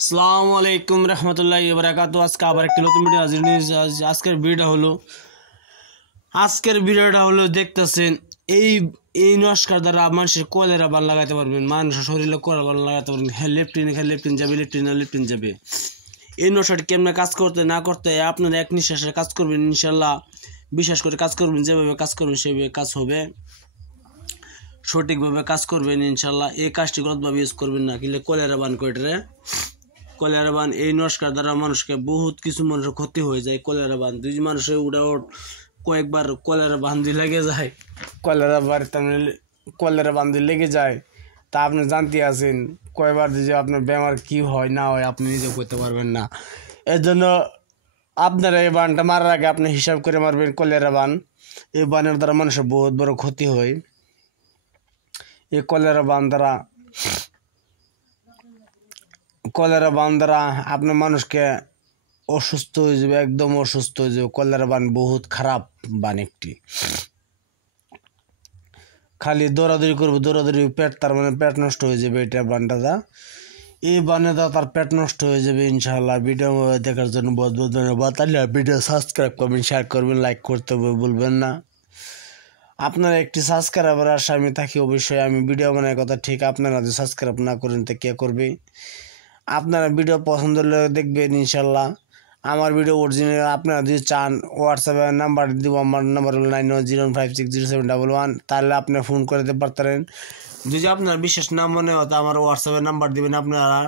আসসালামু আলাইকুম রহমতুল্লাহি ওয়া বারাকাতুহু। আজকে আবার একটি নতুন ভিডিও হাজির হয়েছি। আজকের ভিডিওটা হলো দেখতেছেন এই এই নস্কার দ্বারা মানুষের কলেরা বান লাগাতে পারবেন, মানুষের শরীরে কলেরা বান লাগাতে পারবেন। হ্যাঁ, লেফটিন যাবে। এই নস্কাটি কেমনে কাজ করতে না করতে আপনারা এক নিঃশ্বাসে কাজ করবেন, ইনশাল্লাহ বিশ্বাস করে কাজ করবেন। যেভাবে কাজ করবেন সেভাবে কাজ হবে, সঠিকভাবে কাজ করবেন ইনশাল্লাহ। এই কাজটি গলতভাবে ইউজ করবেন না, কিন্তু কলেরা বান কলেরা বান এই নস্কার দ্বারা মানুষকে বহুত কিছু মানুষের ক্ষতি হয়ে যায়। কলেরা বান দুই মানুষের কয়েকবার কলেরা বান্ধি লেগে যায়, কলেরা বান্ধি লেগে যায়, তা আপনি জানতে আছেন কয়বার যে আপনার বেমার কি হয় না হয় আপনি নিজে করতে পারবেন না। এর জন্য আপনারা এই বানটা মারার আগে আপনি হিসাব করে মারবেন। কলেরা বান, এই বানের দ্বারা মানুষের বহুত বড় ক্ষতি হয়। এই কলেরা বান দ্বারা আপনার মানুষকে অসুস্থ হয়ে যাবে, একদম অসুস্থ হয়ে যাবে। কলেরা বান বহুত খারাপ বান একটি। খালি দৌড়াদৌড়ি করবো, পেট পেট নষ্ট হয়ে যাবে। এটা বানটা এই বানে তার পেট নষ্ট হয়ে যাবে ইনশাআল্লাহ। ভিডিও দেখার জন্য বহুত বহুত ধন্যবাদ। ভিডিও সাবস্ক্রাইব করবেন, শেয়ার করবেন, লাইক করতে বলবেন না। আপনারা একটি সাবস্ক্রাইবার আসে আমি থাকি, অবশ্যই আমি ভিডিও বানার কথা ঠিক। আপনারা যদি সাবস্ক্রাইব না করেন তো কে করবে? আপনারা ভিডিও পছন্দ হলে দেখবেন ইনশাল্লাহ। আমার ভিডিও অরিজিনাল আপনারা যদি চান, হোয়াটসঅ্যাপে নাম্বার দিব। আমার নাম্বার হলো 9101560711। তাহলে আপনি ফোন করে দিতে পারতেন। যদি আপনার বিশেষ না মনে হয় তো আমার হোয়াটসঅ্যাপে নাম্বার দিবেন। আপনারা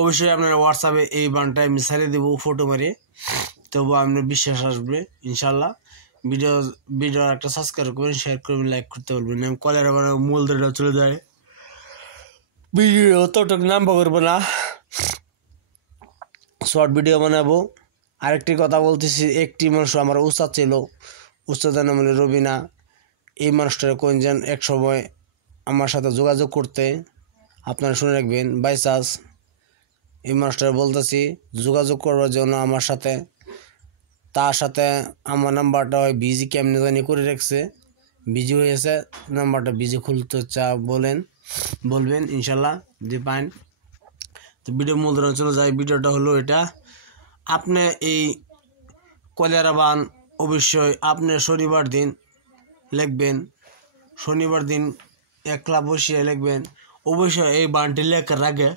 অবশ্যই আপনার হোয়াটসঅ্যাপে এই বানটা আমি ছাড়িয়ে দেবো ফটো মেরে, তবু আপনার বিশ্বাস আসবে ইনশাল্লাহ। ভিডিও একটা সাবস্ক্রাইব করবেন, শেয়ার করবেন, লাইক করতে বলবেন। আমি কলেরা বানাবো, মূল ধরে চলে যায়। ভিডিও অতটুকু নাম্বার করবো না, শর্ট ভিডিও বানাবো। আরেকটি কথা বলতেছি, একটি মানুষ আমার উস্তাদ ছিল, উস্তাদের নাম হলো রবিনা। এই মানুষটার কোনজন এক সময় আমার সাথে যোগাযোগ করতে, আপনারা শুনে রাখবেন। বাই চান্স এই মানুষটার বলতেছি যোগাযোগ করবার জন্য আমার সাথে, তার সাথে আমার নাম্বারটা হয় বিজি কেমনে জানি করে রাখছে, বিজি হয়েছে। নাম্বারটা বিজি খুলতে বলবেন ইনশাল্লাহ যদি পান। তো ভিডিও মূল ধরে চলে যায়। ভিডিওটা হলো এটা, আপনি এই কলেরা বান অবশ্যই আপনি শনিবার দিন লিখবেন। শনিবার দিন একলা বসিয়ে লিখবেন। অবশ্যই এই বানটি লেখার আগে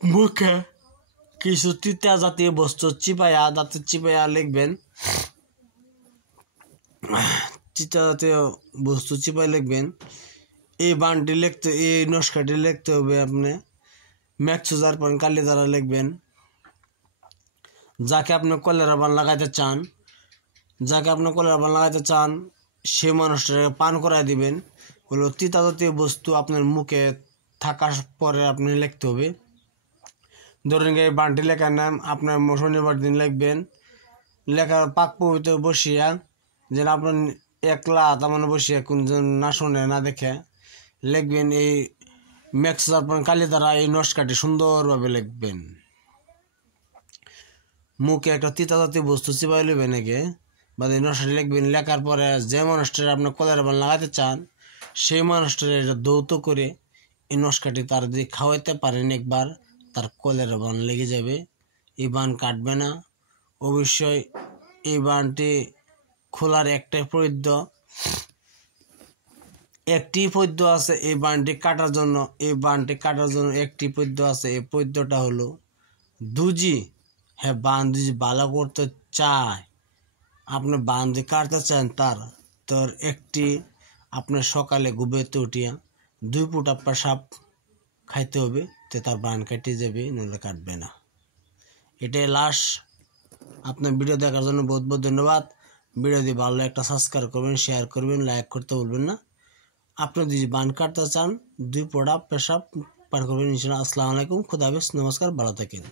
মুখে কিছু তিতা জাতীয় বস্তু দাঁতে চিপাইয়া লিখবেন। তিতা জাতীয় বস্তু চিপাই লিখবেন। এই বানটি এই নস্কাটি লিখতে হবে আপনি ম্যাক্সোজার পয়েন্ট কালি দ্বারা লিখবেন। যাকে আপনি কলেরা বান লাগাইতে চান সে মানুষটাকে পান করাই দিবেন। হলো তিতা জাতীয় বস্তু আপনার মুখে থাকার পরে আপনি লিখতে হবে। ধরেন এই বানটি লেখার নাম আপনার শনিবার দিন লিখবেন। লেখার পাক পবিত্র বসিয়া, যেন আপনার একলা তার বসিয়া কোনজন না শুনে না দেখে লিখবেন। এই ম্যাক্সোজার পয়েন্ট কালি দ্বারা এই নস্কাটি সুন্দরভাবে লিখবেন। মুখে একটা তিতা জাতীয় বস্তু চিপাই নেবেন একে, বা এই নস্কাটি লিখবেন। লেখার পরে যে মানুষটার আপনি কলেরা বান লাগাতে চান সেই মানুষটার এটা দৌত করে এই নস্কাটি তার যদি খাওয়াইতে পারেন একবার, তার কলেরা বান লেগে যাবে। এই বান কাটবে না। অবশ্যই এই বানটি খোলার একটি পদ্য আছে। এই বানটি কাটার জন্য একটি পদ্য আছে। এই পদ্যটা হলো দুজি। হ্যাঁ, বান যদি ভালো করতে চায়, আপনি বান যদি কাটতে চান তোর একটি আপনার সকালে ঘুমেতে উঠিয়া 2 ফুটা পেশাব খাইতে হবে, তো তার বান কেটে যাবে, নাহলে কাটবে না। এটাই লাস্ট। আপনার ভিডিও দেখার জন্য বহুত বহুত ধন্যবাদ। ভিডিও যদি ভালো একটা সাবস্ক্রাইব করবেন, শেয়ার করবেন, লাইক করতে বলবেন না। আপনি যদি বান কাটতে চান 2 ফোঁটা পেশাব পার করবেন ইনশাআল্লাহ। আসসালামু আলাইকুম, খুদা হাফেজ, নমস্কার, ভালো থাকেন।